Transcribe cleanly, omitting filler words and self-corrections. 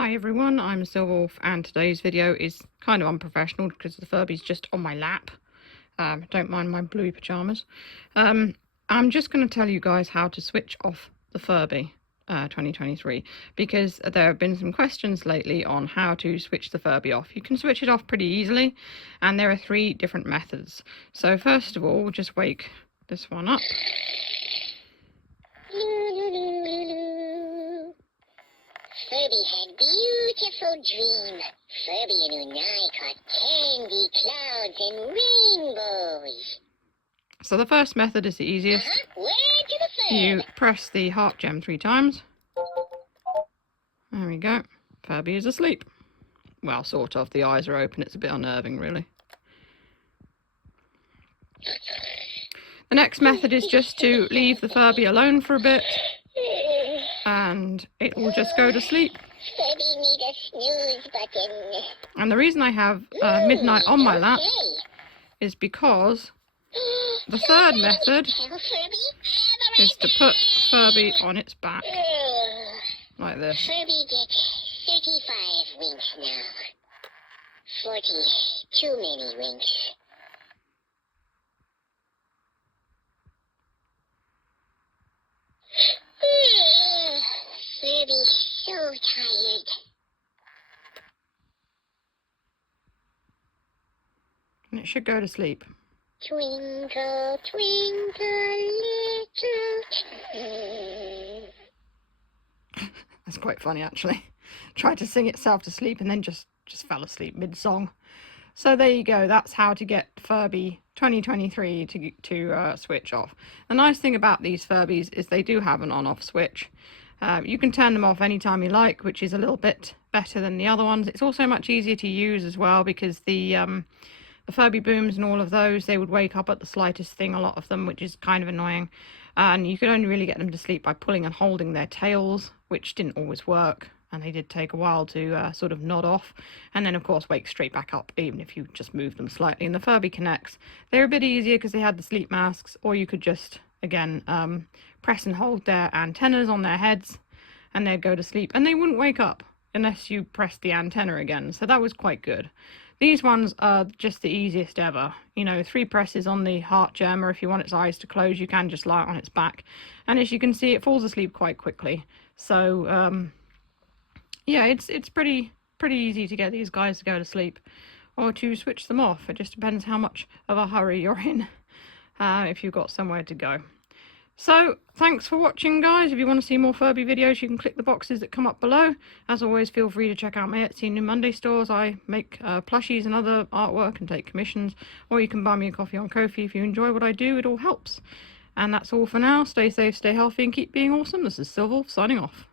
Hi everyone, I'm Silverwolf and today's video is kind of unprofessional because the Furby's just on my lap. Don't mind my blue pyjamas. I'm just going to tell you guys how to switch off the Furby 2023 because there have been some questions lately on how to switch the Furby off. You can switch it off pretty easily and there are 3 different methods. So first of all, we'll just wake this one up. Furby had beautiful dream. Furby and Unai caught candy clouds and rainbows. So the first method is the easiest. Where to the Furby? You press the heart gem 3 times. There we go. Furby is asleep. Well, sort of. The eyes are open. It's a bit unnerving, really. The next method is just to leave the Furby alone for a bit. And it will just go to sleep. Furby need a snooze button. And the reason I have midnight on my lap is because the third method is to put Furby on its back, like this. Furby gets 35 winks now. 40, too many winks. Furby's so tired. And it should go to sleep. Twinkle, twinkle, little That's quite funny, actually. Tried to sing itself to sleep and then just fell asleep mid-song. So there you go. That's how to get Furby 2023 to switch off. The nice thing about these Furbies is they do have an on-off switch. You can turn them off anytime you like, which is a little bit better than the other ones. It's also much easier to use as well because the Furby booms and all of those, they would wake up at the slightest thing, a lot of them, which is kind of annoying. And you could only really get them to sleep by pulling and holding their tails, which didn't always work. And they did take a while to sort of nod off. And then, of course, wake straight back up, even if you just move them slightly. And the Furby Connects, they're a bit easier because they had the sleep masks, or you could just, again, press and hold their antennas on their heads, and they'd go to sleep. And they wouldn't wake up unless you pressed the antenna again. So that was quite good. These ones are just the easiest ever. You know, 3 presses on the heart gem, or if you want its eyes to close, you can just lie it on its back. And as you can see, it falls asleep quite quickly. So, yeah, it's pretty easy to get these guys to go to sleep or to switch them off. It just depends how much of a hurry you're in, if you've got somewhere to go. So, thanks for watching, guys. If you want to see more Furby videos, you can click the boxes that come up below. As always, feel free to check out my Etsy and New Monday stores. I make plushies and other artwork and take commissions. Or you can buy me a coffee on Ko-fi. If you enjoy what I do, it all helps. And that's all for now. Stay safe, stay healthy, and keep being awesome. This is Silverwolf signing off.